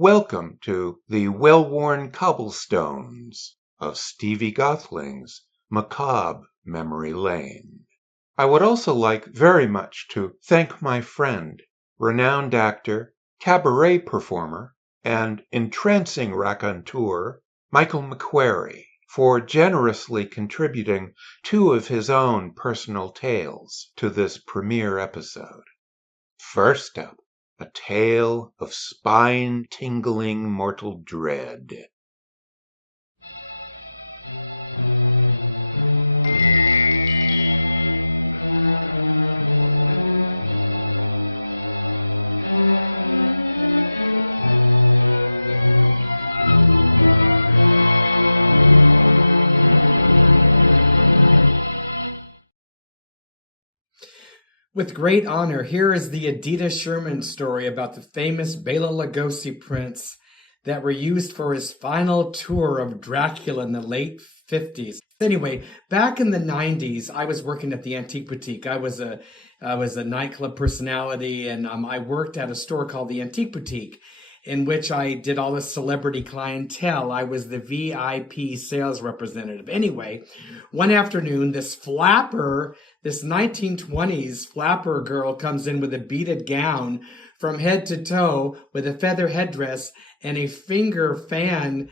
welcome to the well-worn cobblestones of Stevie Gothling's Macabre memory lane. I would also like very much to thank my friend, renowned actor, cabaret performer, and entrancing raconteur, Michael McQuary, for generously contributing 2 of his own personal tales to this premiere episode. First up, a tale of spine-tingling mortal dread. With great honor, here is the Editta Sherman story about the famous Bela Lugosi prints that were used for his final tour of Dracula in the late 50s. Anyway, back in the 90s, I was working at the Antique Boutique. I was a nightclub personality, and I worked at a store called the Antique Boutique, in which I did all the celebrity clientele. I was the VIP sales representative. Anyway, one afternoon, this 1920s flapper girl comes in with a beaded gown from head to toe with a feather headdress and a finger fan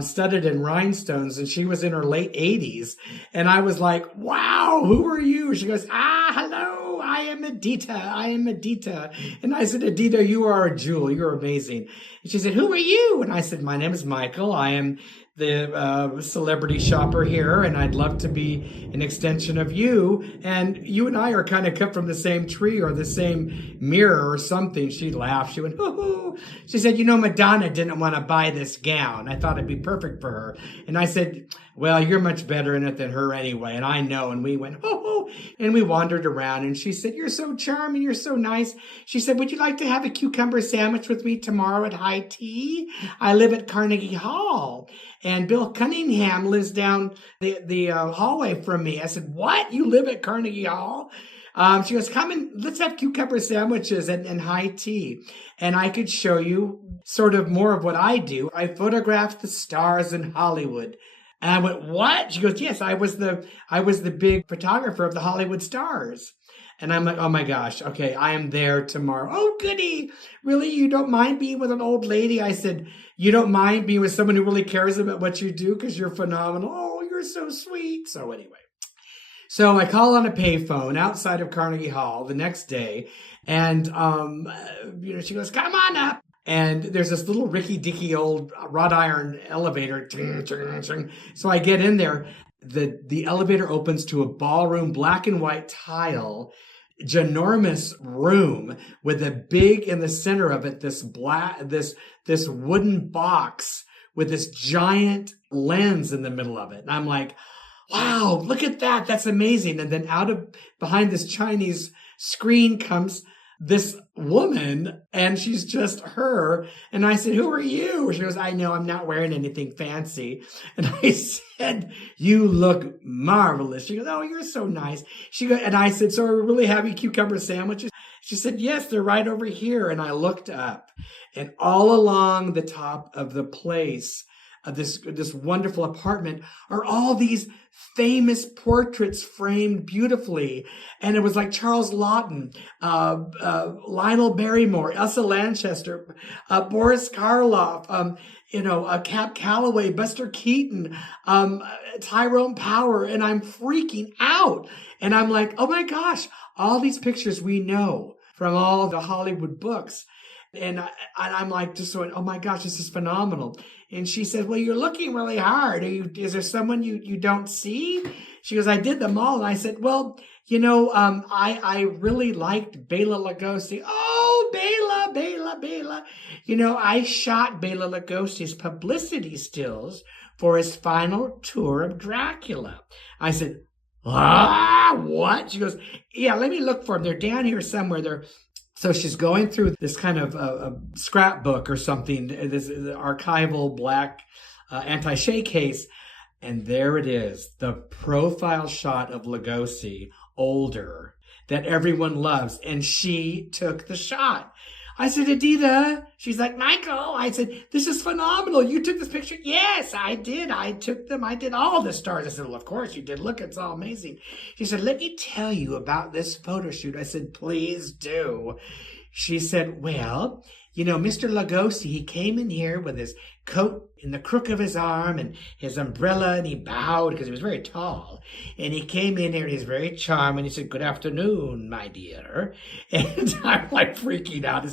studded in rhinestones, and she was in her late 80s. And I was like, wow, who are you? She goes, hello, I am Editta. And I said, Editta, you are a jewel. You're amazing. And she said, who are you? And I said, my name is Michael. I am the celebrity shopper here, and I'd love to be an extension of you. And you and I are kind of cut from the same tree or the same mirror or something. She laughed. She went, hoo-hoo. She said, Madonna didn't want to buy this gown. I thought it'd be perfect for her. And I said, well, you're much better in it than her anyway. And I know. And we went, hoo-hoo. And we wandered around. And she said, you're so charming. You're so nice. She said, would you like to have a cucumber sandwich with me tomorrow at high tea? I live at Carnegie Hall. And Bill Cunningham lives down the hallway from me. I said, what? You live at Carnegie Hall? She goes, come and let's have cucumber sandwiches and high tea. And I could show you sort of more of what I do. I photograph the stars in Hollywood. And I went, what? She goes, yes, I was the big photographer of the Hollywood stars. And I'm like, oh my gosh, okay, I am there tomorrow. Oh, goody. Really? You don't mind being with an old lady? I said, you don't mind being with someone who really cares about what you do because you're phenomenal. Oh, you're so sweet. So anyway. So I call on a payphone outside of Carnegie Hall the next day. And, she goes, come on up. And there's this little ricky-dicky old wrought iron elevator. So I get in there. The elevator opens to a ballroom, black and white tile, ginormous room with a big in the center of it, this wooden box with this giant lens in the middle of it. And I'm like, wow, look at that. That's amazing. And then behind this Chinese screen comes this woman, and she's just her. And I said, who are you? She goes, I know, I'm not wearing anything fancy. And I said, you look marvelous. She goes, oh, you're so nice. She goes, and I said, so are we really having cucumber sandwiches? She said, yes, they're right over here. And I looked up, and all along the top of the place, this wonderful apartment, are all these famous portraits framed beautifully. And it was like Charles Laughton, Lionel Barrymore, Elsa Lanchester, Boris Karloff, Cap Calloway, Buster Keaton, Tyrone Power. And I'm freaking out. And I'm like, oh my gosh, all these pictures we know from all the Hollywood books. And I'm like, just going, oh my gosh, this is phenomenal. And she said, well, you're looking really hard. Is there someone you don't see? She goes, I did them all. And I said, well, I really liked Bela Lugosi. Oh, Bela. I shot Bela Lugosi's publicity stills for his final tour of Dracula. I said, what? She goes, yeah, let me look for them. They're down here somewhere. So she's going through this kind of a scrapbook or something, this archival black anti-shake case. And there it is, the profile shot of Lugosi, older, that everyone loves. And she took the shot. I said, Editta. She's like, Michael. I said, this is phenomenal. You took this picture? Yes, I did. I took them. I did all the stars. I said, well, of course you did. Look, it's all amazing. She said, let me tell you about this photo shoot. I said, please do. She said, well, Mr. Lugosi, he came in here with his coat in the crook of his arm and his umbrella, and he bowed because he was very tall. And he came in here and he's very charming. He said, good afternoon, my dear. And I'm like freaking out.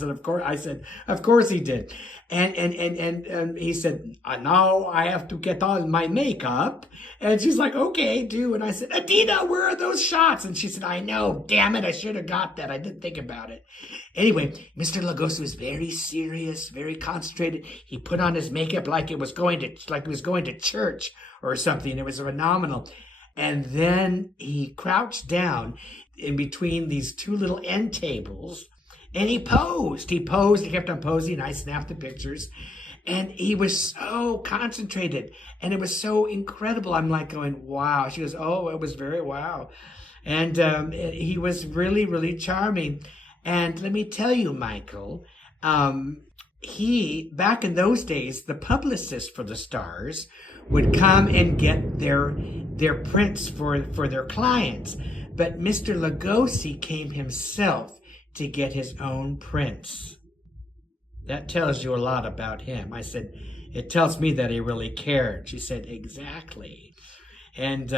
I said, of course he did. And he said, now I have to get on my makeup. And she's like, okay, do. And I said, Editta, where are those shots? And she said, I know, damn it, I should have got that. I didn't think about it. Anyway, Mr. Lugosi was very serious, very concentrated. He put on his makeup like he was going to church or something. It was phenomenal. And then he crouched down in between these two little end tables and he posed. He kept on posing. I snapped the pictures. And he was so concentrated. And it was so incredible. I'm like going, wow. She goes, oh, it was very wow. And he was really, really charming. And let me tell you, Michael, back in those days, the publicist for the stars would come and get their prints for their clients. But Mr. Lugosi came himself to get his own prints. That tells you a lot about him. I said, it tells me that he really cared. She said, exactly. And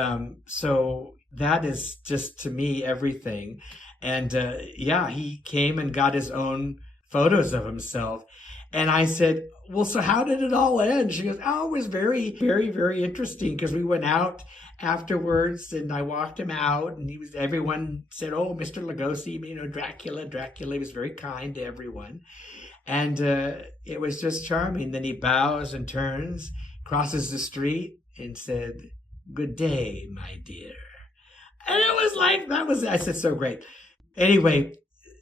so that is just, to me, everything. And he came and got his own photos of himself. And I said, well, so how did it all end? She goes, oh, it was very, very, very interesting because we went out afterwards and I walked him out and everyone said, oh, Mr. Lugosi, Dracula. He was very kind to everyone. And it was just charming. Then he bows and turns, crosses the street and said, good day, my dear. And it was like, I said, so great. Anyway,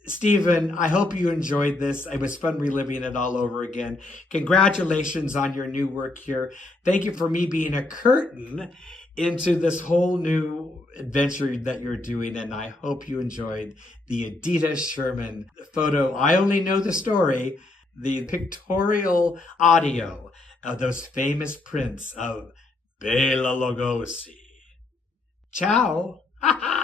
Stephen, I hope you enjoyed this. It was fun reliving it all over again. Congratulations on your new work here. Thank you for me being a curtain into this whole new adventure that you're doing. And I hope you enjoyed the Editta Sherman photo. I only know the story, the pictorial audio of those famous prints of Bela Lugosi. Ciao. Ha ha.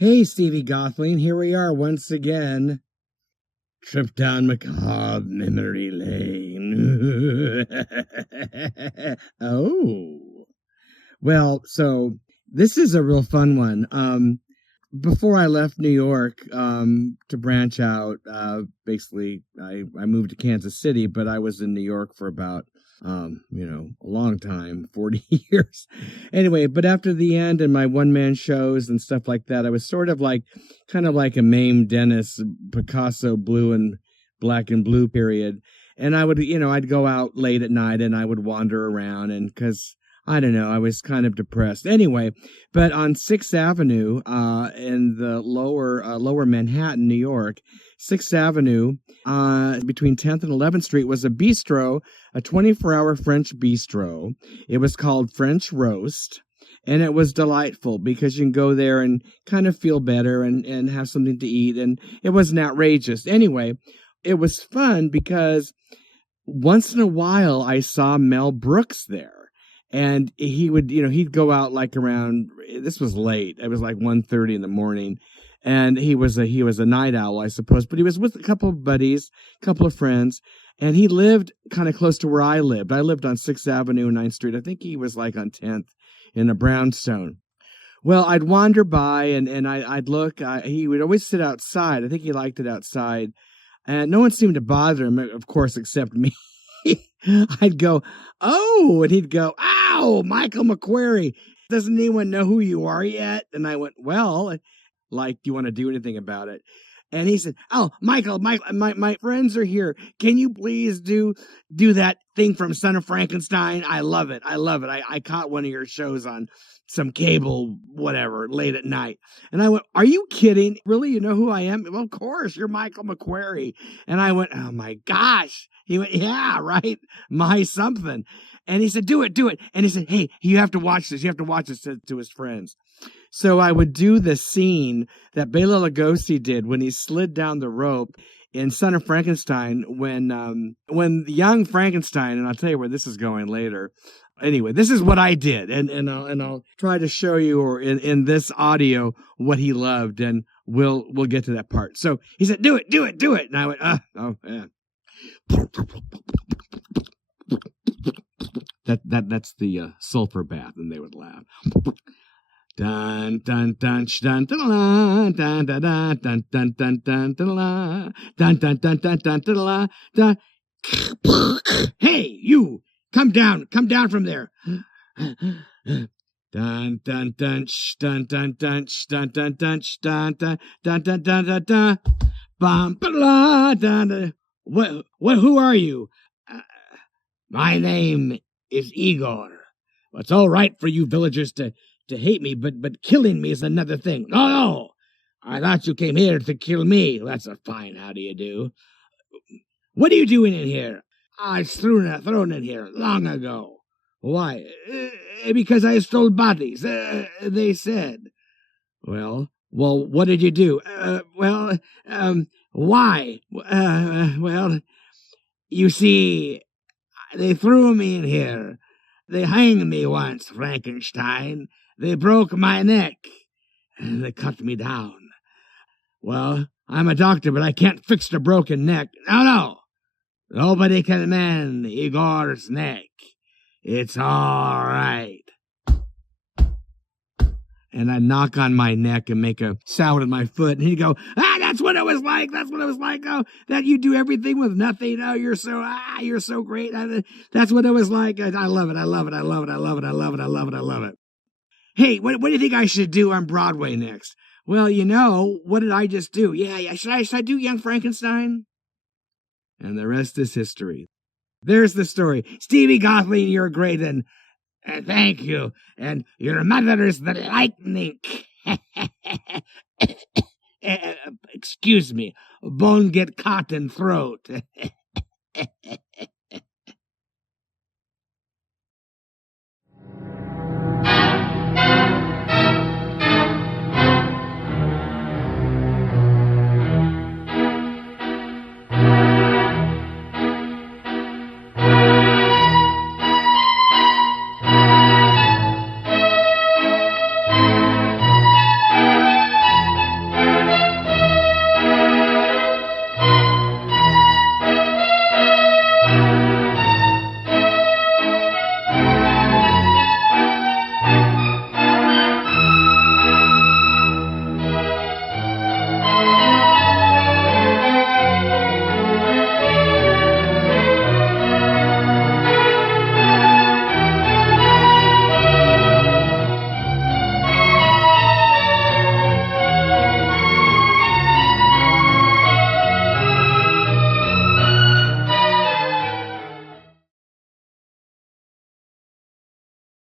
Hey, Stevie Gothling, here we are once again. Trip down Macabre memory lane. Oh. Well, so this is a real fun one. Before I left New York to branch out, basically I moved to Kansas City, but I was in New York for about a long time, 40 years. Anyway, but after the end and my one-man shows and stuff like that, I was sort of kind of like a Mame Dennis, Picasso blue and black and blue period. And I would, I'd go out late at night and I would wander around and because I don't know, I was kind of depressed. Anyway, but on 6th Avenue, in the lower Manhattan, New York, 6th Avenue, between 10th and 11th Street was a bistro, a 24-hour French bistro. It was called French Roast, and it was delightful because you can go there and kind of feel better and have something to eat, and it wasn't outrageous. Anyway, it was fun because once in a while I saw Mel Brooks there. And he would, he'd go out around, this was late. It was 1:30 in the morning. And he was a night owl, I suppose, but he was with a couple of buddies, a couple of friends. And he lived kind of close to where I lived. I lived on 6th Avenue and 9th Street. I think he was on 10th in a brownstone. Well, I'd wander by and I'd look. He would always sit outside. I think he liked it outside. And no one seemed to bother him, of course, except me. I'd go, oh, and he'd go, ow, Michael McQuary. Doesn't anyone know who you are yet? And I went, well, do you want to do anything about it? And he said, "Oh, Michael, my friends are here. Can you please do that thing from Son of Frankenstein? I love it. I caught one of your shows on some cable, whatever, late at night." And I went, "Are you kidding? Really? You know who I am?" "Well, of course, you're Michael McQuary." And I went, "Oh my gosh." He went, "Yeah, right. My something." And he said, do it. And he said, "Hey, you have to watch this. You have to watch this," to his friends. So I would do the scene that Bela Lugosi did when he slid down the rope in Son of Frankenstein when young Frankenstein, and I'll tell you where this is going later. Anyway, this is what I did, and I'll try to show you or in this audio what he loved, and we'll get to that part. So he said, do it. And I went, oh man. That's the sulfur bath, and they would laugh. Dun dun dun dun dun dun dun dun dun dun dun dun dun dun dun dun dun dun. Hey, you! Come down from there. Dun dun dun dun dun dun dun dun dun dun dun dun dun dun dun dun. Bum ba dun. What? Who are you? My name is Igor. It's all right for you villagers to hate me, but killing me is another thing. No. I thought you came here to kill me. That's a fine how do you do. What are you doing in here? I was thrown in here long ago. Why? Because I stole bodies, they said. Well, what did you do? Why? Well, you see, they threw me in here. They hanged me once, Frankenstein. They broke my neck. And they cut me down. Well, I'm a doctor, but I can't fix the broken neck. No. Nobody can mend Igor's neck. It's all right. And I'd knock on my neck and make a sound with my foot. And he'd go, that's what it was like. Oh, that you do everything with nothing. Oh, you're so great. That's what it was like. I love it. Hey, what do you think I should do on Broadway next? Well, what did I just do? Yeah. Should I do Young Frankenstein? And the rest is history. There's the story. Stevie Gothling, you're great, and thank you. And your mother is the lightning. Excuse me. Bone get caught in throat.